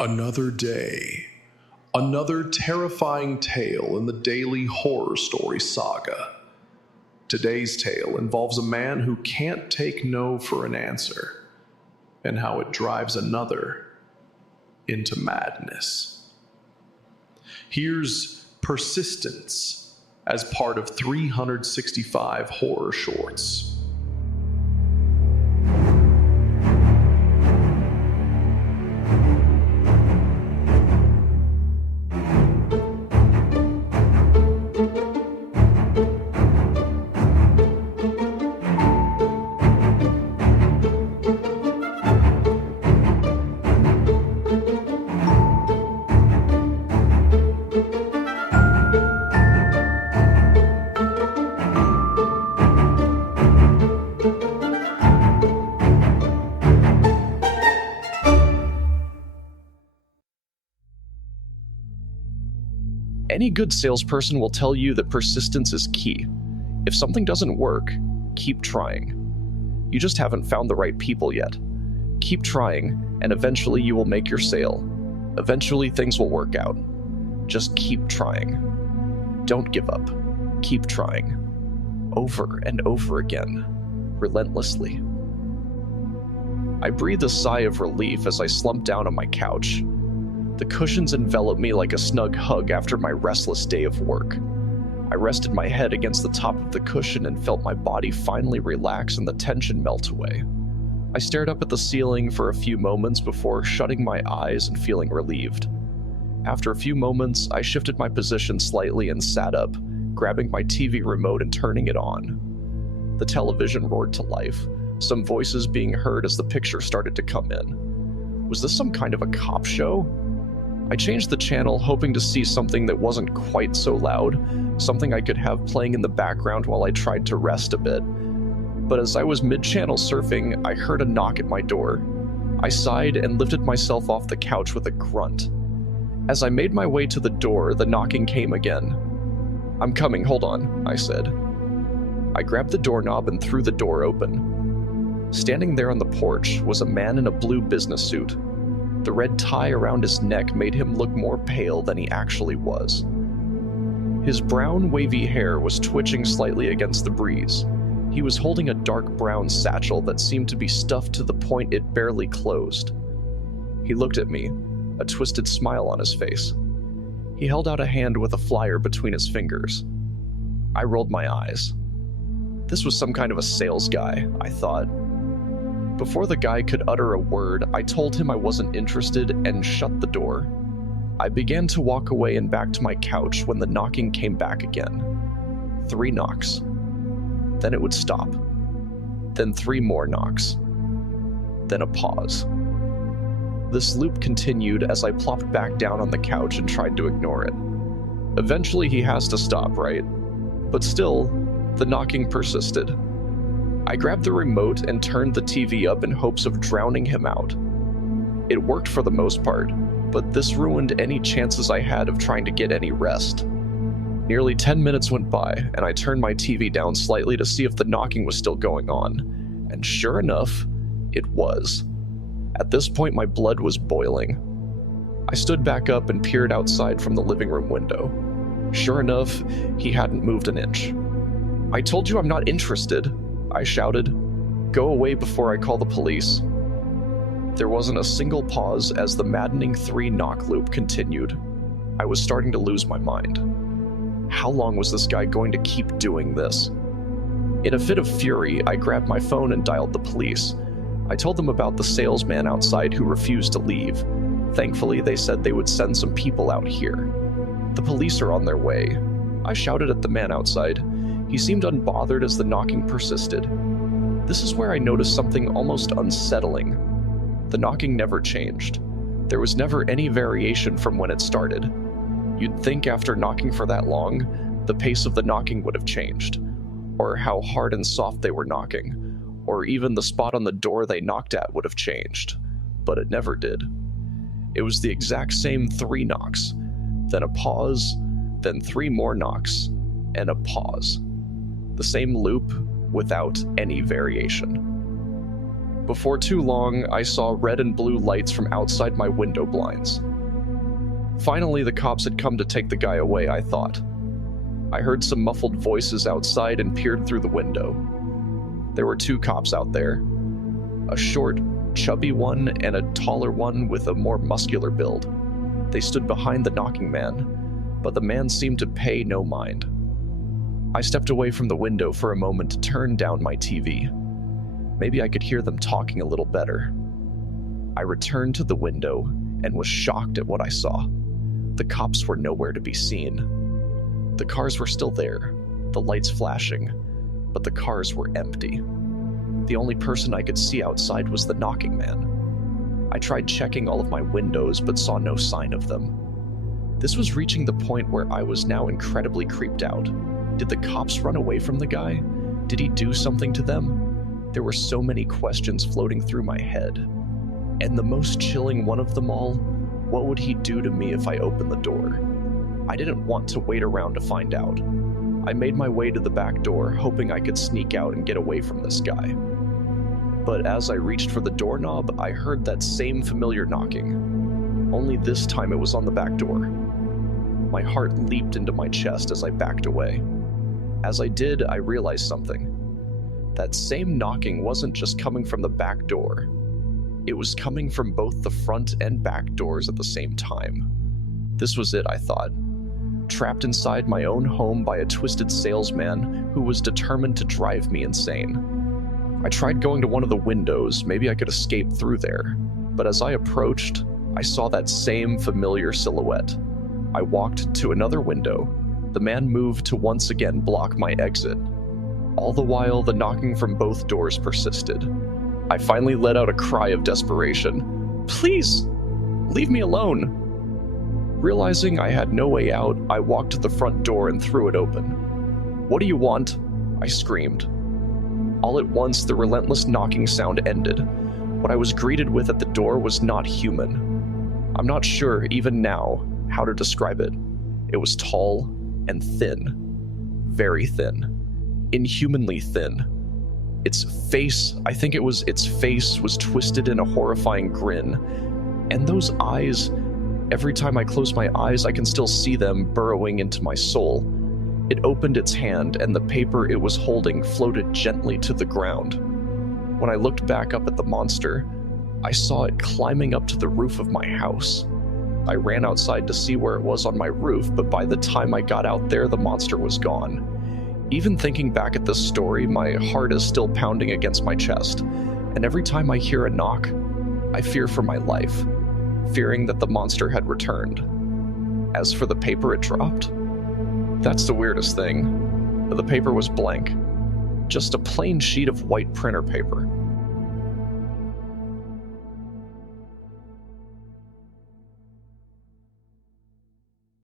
Another day, another terrifying tale in the daily horror story saga. Today's tale involves a man who can't take no for an answer, and how it drives another into madness. Here's Persistence as part of 365 horror shorts. Any good salesperson will tell you that persistence is key. If something doesn't work, keep trying. You just haven't found the right people yet. Keep trying, and eventually you will make your sale. Eventually things will work out. Just keep trying. Don't give up. Keep trying. Over and over again. Relentlessly. I breathed a sigh of relief as I slumped down on my couch. The cushions enveloped me like a snug hug after my restless day of work. I rested my head against the top of the cushion and felt my body finally relax and the tension melt away. I stared up at the ceiling for a few moments before shutting my eyes and feeling relieved. After a few moments, I shifted my position slightly and sat up, grabbing my TV remote and turning it on. The television roared to life, some voices being heard as the picture started to come in. Was this some kind of a cop show? I changed the channel, hoping to see something that wasn't quite so loud, something I could have playing in the background while I tried to rest a bit. But as I was mid-channel surfing, I heard a knock at my door. I sighed and lifted myself off the couch with a grunt. As I made my way to the door, the knocking came again. "I'm coming, hold on," I said. I grabbed the doorknob and threw the door open. Standing there on the porch was a man in a blue business suit. The red tie around his neck made him look more pale than he actually was. His brown, wavy hair was twitching slightly against the breeze. He was holding a dark brown satchel that seemed to be stuffed to the point it barely closed. He looked at me, a twisted smile on his face. He held out a hand with a flyer between his fingers. I rolled my eyes. This was some kind of a sales guy, I thought. Before the guy could utter a word, I told him I wasn't interested and shut the door. I began to walk away and back to my couch when the knocking came back again. 3 knocks. Then it would stop. Then 3 more knocks. Then a pause. This loop continued as I plopped back down on the couch and tried to ignore it. Eventually he has to stop, right? But still, the knocking persisted. I grabbed the remote and turned the TV up in hopes of drowning him out. It worked for the most part, but this ruined any chances I had of trying to get any rest. Nearly 10 minutes went by, and I turned my TV down slightly to see if the knocking was still going on, and sure enough, it was. At this point, my blood was boiling. I stood back up and peered outside from the living room window. Sure enough, he hadn't moved an inch. "I told you I'm not interested," I shouted. "Go away before I call the police." There wasn't a single pause as the maddening 3-knock loop continued. I was starting to lose my mind. How long was this guy going to keep doing this? In a fit of fury, I grabbed my phone and dialed the police. I told them about the salesman outside who refused to leave. Thankfully, they said they would send some people out here. "The police are on their way," I shouted at the man outside. He seemed unbothered as the knocking persisted. This is where I noticed something almost unsettling. The knocking never changed. There was never any variation from when it started. You'd think after knocking for that long, the pace of the knocking would have changed, or how hard and soft they were knocking, or even the spot on the door they knocked at would have changed, but it never did. It was the exact same 3 knocks, then a pause, then 3 more knocks, and a pause. The same loop without any variation. Before too long, I saw red and blue lights from outside my window blinds. Finally, the cops had come to take the guy away, I thought. I heard some muffled voices outside and peered through the window. There were 2 cops out there. A short, chubby one and a taller one with a more muscular build. They stood behind the knocking man, but the man seemed to pay no mind. I stepped away from the window for a moment to turn down my TV. Maybe I could hear them talking a little better. I returned to the window and was shocked at what I saw. The cops were nowhere to be seen. The cars were still there, the lights flashing, but the cars were empty. The only person I could see outside was the knocking man. I tried checking all of my windows, but saw no sign of them. This was reaching the point where I was now incredibly creeped out. Did the cops run away from the guy? Did he do something to them? There were so many questions floating through my head. And the most chilling one of them all, what would he do to me if I opened the door? I didn't want to wait around to find out. I made my way to the back door, hoping I could sneak out and get away from this guy. But as I reached for the doorknob, I heard that same familiar knocking. Only this time it was on the back door. My heart leaped into my chest as I backed away. As I did, I realized something. That same knocking wasn't just coming from the back door. It was coming from both the front and back doors at the same time. This was it, I thought. Trapped inside my own home by a twisted salesman who was determined to drive me insane. I tried going to one of the windows, maybe I could escape through there. But as I approached, I saw that same familiar silhouette. I walked to another window. The man moved to once again block my exit. All the while, the knocking from both doors persisted. I finally let out a cry of desperation. "Please, leave me alone." Realizing I had no way out, I walked to the front door and threw it open. "What do you want?" I screamed. All at once, the relentless knocking sound ended. What I was greeted with at the door was not human. I'm not sure, even now, how to describe it. It was tall and thin. Very thin. Inhumanly thin. Its face was twisted in a horrifying grin. And those eyes, every time I close my eyes, I can still see them burrowing into my soul. It opened its hand, and the paper it was holding floated gently to the ground. When I looked back up at the monster, I saw it climbing up to the roof of my house. I ran outside to see where it was on my roof, but by the time I got out there, the monster was gone. Even thinking back at this story, my heart is still pounding against my chest, and every time I hear a knock, I fear for my life, fearing that the monster had returned. As for the paper it dropped, that's the weirdest thing. The paper was blank. Just a plain sheet of white printer paper.